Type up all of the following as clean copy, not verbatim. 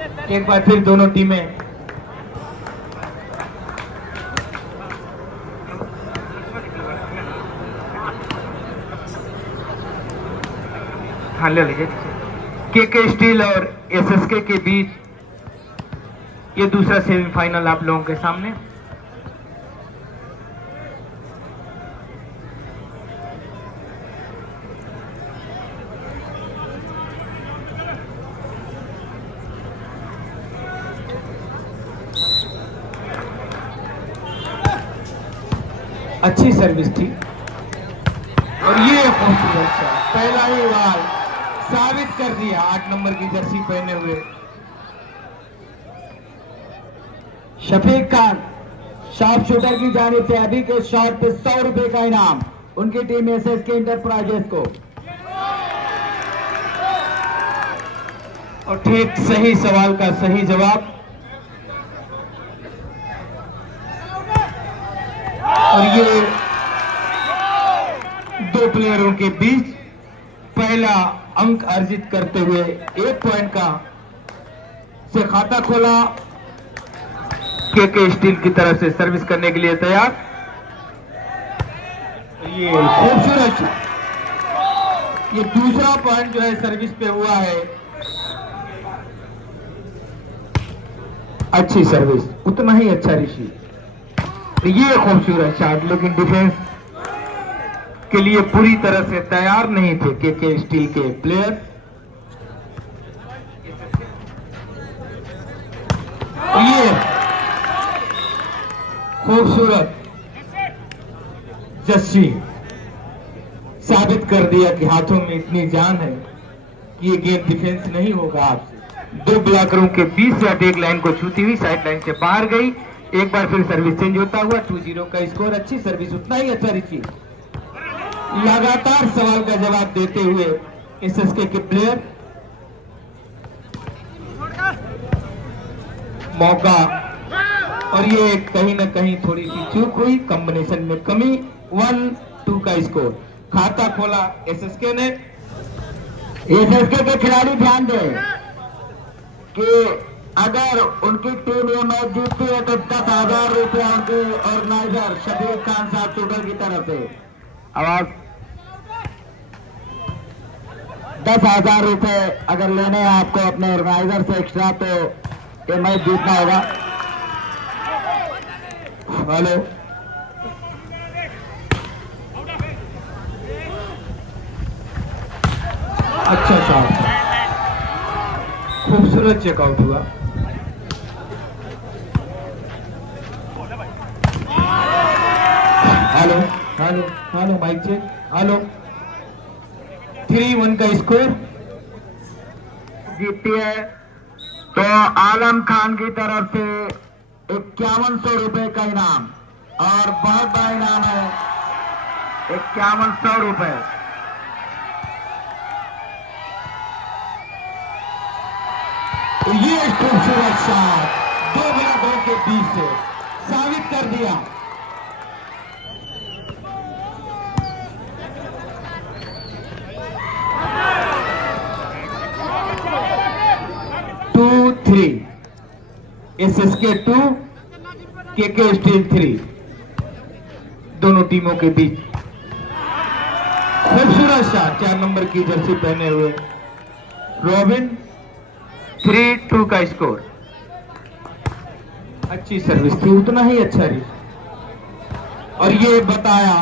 एक बार फिर दोनों टीमें ले लीजिए। के स्टील और एसएसके के बीच ये दूसरा सेमीफाइनल आप लोगों के सामने। अच्छी सर्विस थी और ये पहला ही बार साबित कर दिया 8 नंबर की जर्सी पहने हुए शफीक खान शॉर्प शूटर की जानिब से अभी के शॉट पे 100 रुपए का इनाम उनकी टीम एसएसके इंटरप्राइजेस को। और ठीक सही सवाल का सही जवाब। और ये दो प्लेयरों के बीच पहला अंक अर्जित करते हुए 1 पॉइंट का से खाता खोला। के स्टील की तरफ से सर्विस करने के लिए तैयार। ये खूबसूरत ये दूसरा पॉइंट जो है सर्विस पे हुआ है। अच्छी सर्विस, उतना ही अच्छा ऋषि। ये खूबसूरत शॉट, लेकिन डिफेंस के लिए पूरी तरह से तैयार नहीं थे के स्टील के प्लेयर। ये खूबसूरत जस्सी साबित कर दिया कि हाथों में इतनी जान है कि ये गेम डिफेंस नहीं होगा आपसे। दो ब्लॉकरों के 20 यार्ड एक लाइन को छूती हुई साइड लाइन से बाहर गई। एक बार फिर सर्विस चेंज होता हुआ 2-0 का स्कोर। अच्छी सर्विस, उतना ही अच्छा रिसीव। लगातार सवाल का जवाब देते हुए एसएसके के प्लेयर। मौका और ये कहीं ना कहीं थोड़ी सी चूक हुई, कॉम्बिनेशन में कमी। 1-2 का स्कोर। खाता खोला एसएसके ने। एसएसके के खिलाड़ी ध्यान दें कि अगर उनकी टीम ये मैच जीतती है तो 10,000 रुपया उनके ऑर्गेनाइजर शफीक खान साहब शूटर की तरफ से। आवाज 10,000 रुपए अगर लेने हैं आपको अपने ऑर्गेनाइजर से एक्स्ट्रा तो ये मैच जीतना होगा। हेलो, अच्छा शॉट, खूबसूरत चेकआउट हुआ। Hello hello hello, mic check. Hello, 3-1 का स्कोर। जीती है तो आलम खान की तरफ से 5100 रुपए का इनाम, और बहुत बड़ा इनाम है 5100 रुपए। तो ये खूबसूरत शॉट दो ब्लॉकों के बीच से साबित कर दिया। एसएसके 2 के स्टील 3, दोनों टीमों के बीच खूबसूरत शॉट। 4 नंबर की जर्सी पहने हुए रॉबिन। 3-2 का स्कोर। अच्छी सर्विस थी, उतना ही अच्छा रही। और ये बताया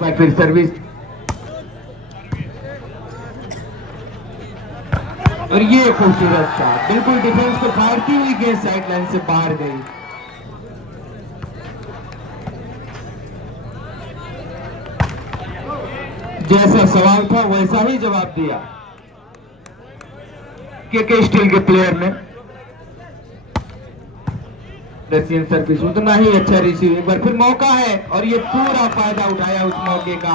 बार फिर सर्विस और ये खूबसूरत शॉट, बिल्कुल डिफेंस को फाड़ती हुई गेंद साइड लाइन से बाहर गई। जैसा सवाल था वैसा ही जवाब दिया के स्टील के प्लेयर ने। रशियन सर्विस उतना ही अच्छा रिसीव, एक बार फिर मौका है और ये पूरा फायदा उठाया उस मौके का।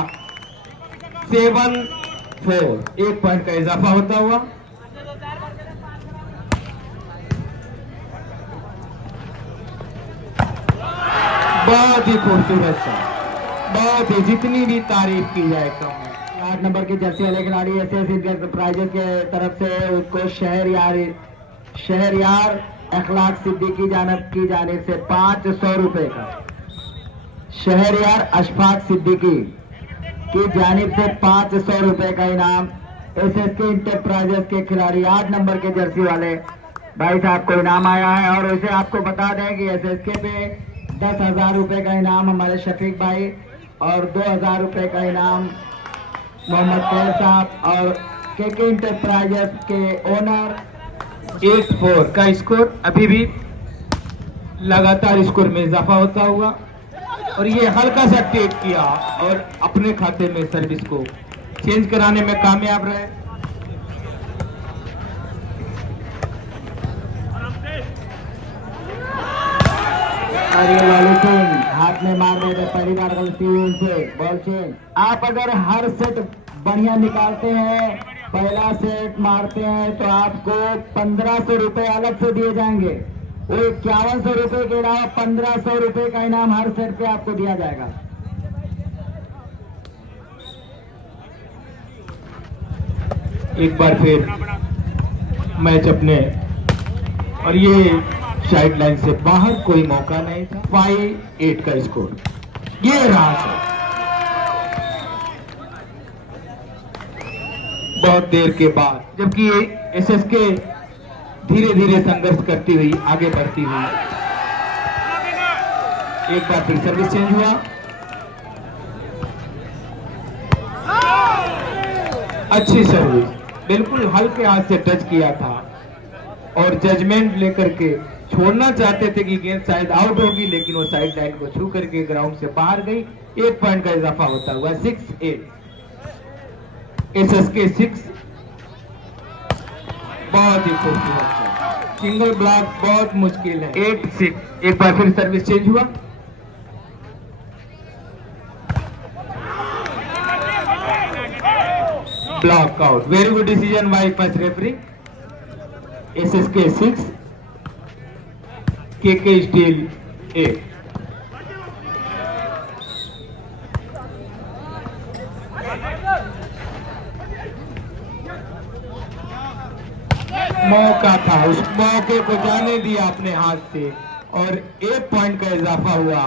7-4, 1 पॉइंट का इजाफा होता हुआ। बहुत ही खूबसूरत शॉट, बहुत ही, जितनी भी तारीफ की जाए कम है। 8 नंबर की जर्सी वाले खिलाड़ी एसएस इंटरप्राइजेज के तरफ से उनको शहरयार अखलाक सिद्दीकी की जानिब से 500 रुपए का, शहरयार अशफाक सिद्दीकी की जानिब से 500 रुपए का इनाम एसएसके इंटरप्राइजेज के खिलाड़ी 8 नंबर के जर्सी वाले भाई साहब को इनाम आया है। और वैसे आपको बता दें कि एसएसके पे 10,000 रुपए का इनाम हमारे शफीक भाई और 2,000 रुपए का इनाम मोहम्मद कैर साहब और के इंटरप्राइजेस के ओनर। 8-4 का स्कोर, अभी भी लगातार स्कोर में इजाफा होता हुआ और ये हल्का सा टेक किया और अपने खाते में सर्विस को चेंज कराने में कामयाब रहे। और ये लालू सिंह हाथ में मार रहे थे, पहली बार गलती हुई उनसे, बॉल चेंज। आप अगर हर सेट बढ़िया निकालते हैं, पहला सेट मारते हैं तो आपको 1500 रुपए अलग से दिए जाएंगे। वो 5100 रुपए के अलावा 1500 रुपए का इनाम हर सेट पे आपको दिया जाएगा। एक बार फिर मैच अपने, और ये साइड लाइन से बाहर, कोई मौका नहीं था। 5-8 का स्कोर, ये रहा सर। बहुत देर के बाद, जबकि एसएसके धीरे धीरे संघर्ष करती हुई आगे बढ़ती हुई, एक बार फिर सर्विस चेंज हुआ। अच्छी सर्विस, बिल्कुल हल्के हाथ से टच किया था और जजमेंट लेकर के छोड़ना चाहते थे कि गेंद शायद आउट होगी, लेकिन वो साइड लाइन को छू करके ग्राउंड से बाहर गई। 1 पॉइंट का इजाफा होता हुआ 6-8, एसएसके 6। बहुत ही खूबसूरत सिंगल ब्लॉक, बहुत मुश्किल है। 8-6, एक बार फिर सर्विस चेंज हुआ। Block out, very good decision by first referee. SSK 6, के स्टील 8। मौका था, उस मौके को जाने दिया अपने हाथ से और 1 पॉइंट का इजाफा हुआ।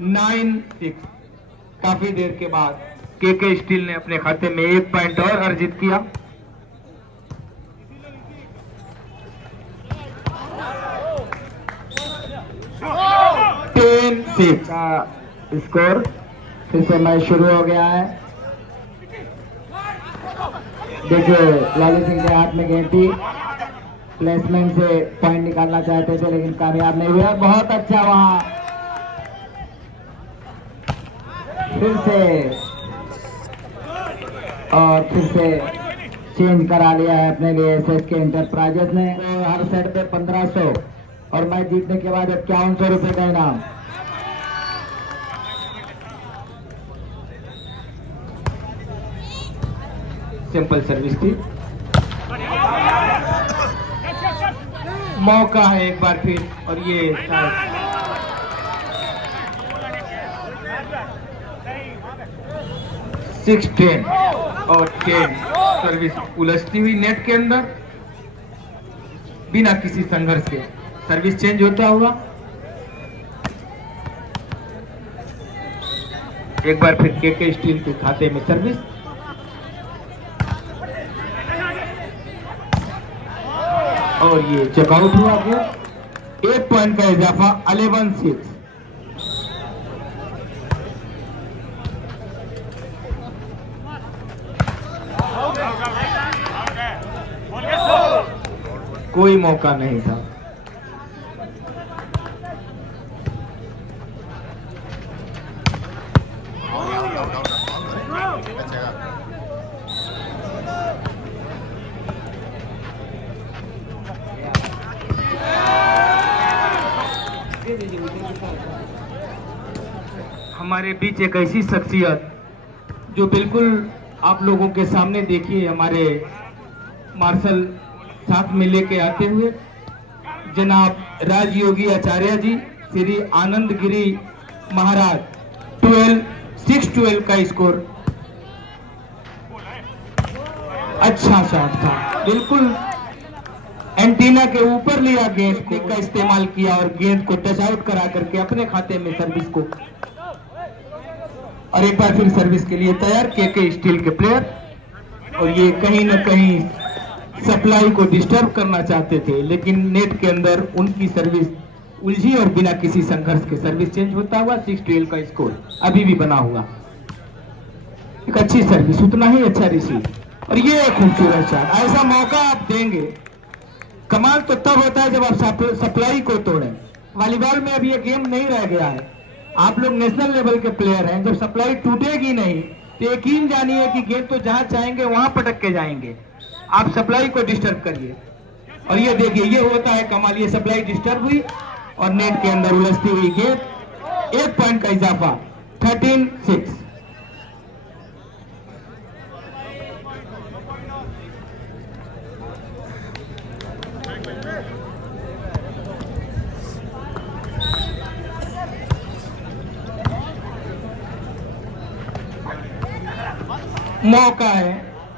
9-6, काफी देर के बाद के स्टील ने अपने खाते में 1 पॉइंट और अर्जित किया। का स्कोर फिर से मैच शुरू हो गया है। देखिए लालू सिंह के हाथ में गेंद थी, प्लेसमेंट से पॉइंट निकालना चाहते थे लेकिन कामयाब नहीं हुआ। बहुत अच्छा, वहां फिर से और फिर से चेंज करा लिया है अपने लिए एसएसके इंटरप्राइजेस ने। तो हर सेट पे 1500 और मैच जीतने के बाद 5100 रुपए का इनाम। सिंपल सर्विस थी, मौका है एक बार फिर और ये 6-10 और 10 सर्विस उलझती हुई नेट के अंदर बिना किसी संघर्ष के सर्विस चेंज होता हुआ। एक बार फिर के स्टील के खाते में सर्विस और ये चेकआउट हुआ गया। 1 पॉइंट का इजाफा 11-6। कोई मौका नहीं था। हमारे बीच एक ऐसी शख्सियत जो बिल्कुल आप लोगों के सामने देखिए, हमारे मार्शल साथ में लेके आते हुए जनाब राजयोगी आचार्य जी, श्री आनंद गिरी महाराज। 6-12 का स्कोर। अच्छा शॉट था, बिल्कुल एंटीना के ऊपर लिया गेंद का इस्तेमाल किया और गेंद को टच आउट करा करके अपने खाते में सर्विस को, और एक बार फिर सर्विस के लिए तैयार के स्टील के प्लेयर। और ये कहीं ना कहीं सप्लाई को डिस्टर्ब करना चाहते थे, लेकिन नेट के अंदर उनकी सर्विस उलझी और बिना किसी संघर्ष के सर्विस चेंज होता हुआ 6-12 का स्कोर अभी भी बना हुआ। एक अच्छी सर्विस, उतना ही अच्छा रिसीव, और ये एक खूबसूरत शॉट। ऐसा मौका आप देंगे, कमाल तो तब होता है जब आप सप्लाई को तोड़ें। वॉलीबॉल में अभी ये गेम नहीं रह गया है, आप लोग नेशनल लेवल के प्लेयर हैं। जब सप्लाई टूटेगी नहीं तो यकीन जानिए कि गेंद तो जहां चाहेंगे वहां पटक के जाएंगे। आप सप्लाई को डिस्टर्ब करिए, और ये देखिए ये होता है कमाल। ये सप्लाई डिस्टर्ब हुई और नेट के अंदर उलझती हुई गेंद। 1 पॉइंट का इजाफा, 13-6। मौका है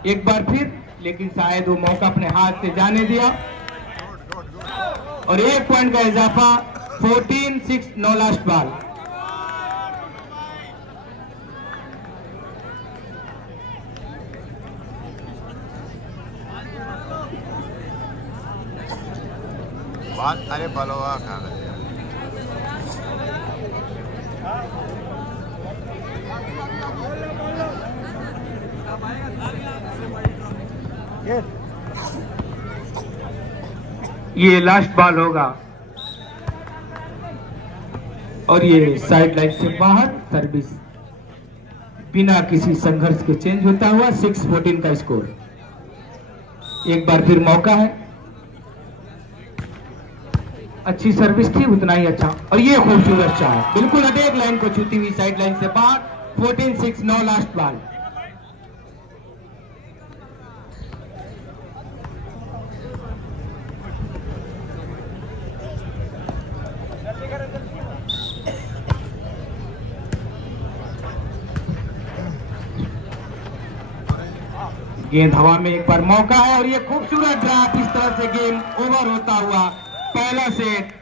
एक बार फिर, लेकिन शायद वो मौका अपने हाथ से जाने दिया, और 1 पॉइंट का इजाफा, 14-6। No last ball. अरे बलवा खा ये लास्ट बॉल होगा और ये साइड लाइन से बाहर सर्विस बिना किसी संघर्ष के चेंज होता हुआ 6-14 का स्कोर। एक बार फिर मौका है, अच्छी सर्विस थी, उतना ही अच्छा, और ये खूबसूरत शॉट बिल्कुल अटैक लाइन को छूती हुई साइड लाइन से बाहर। 14-6। No last ball. गेंद हवा में, एक बार मौका है, और ये खूबसूरत ड्रॉप। इस तरह से गेम ओवर होता हुआ पहला सेट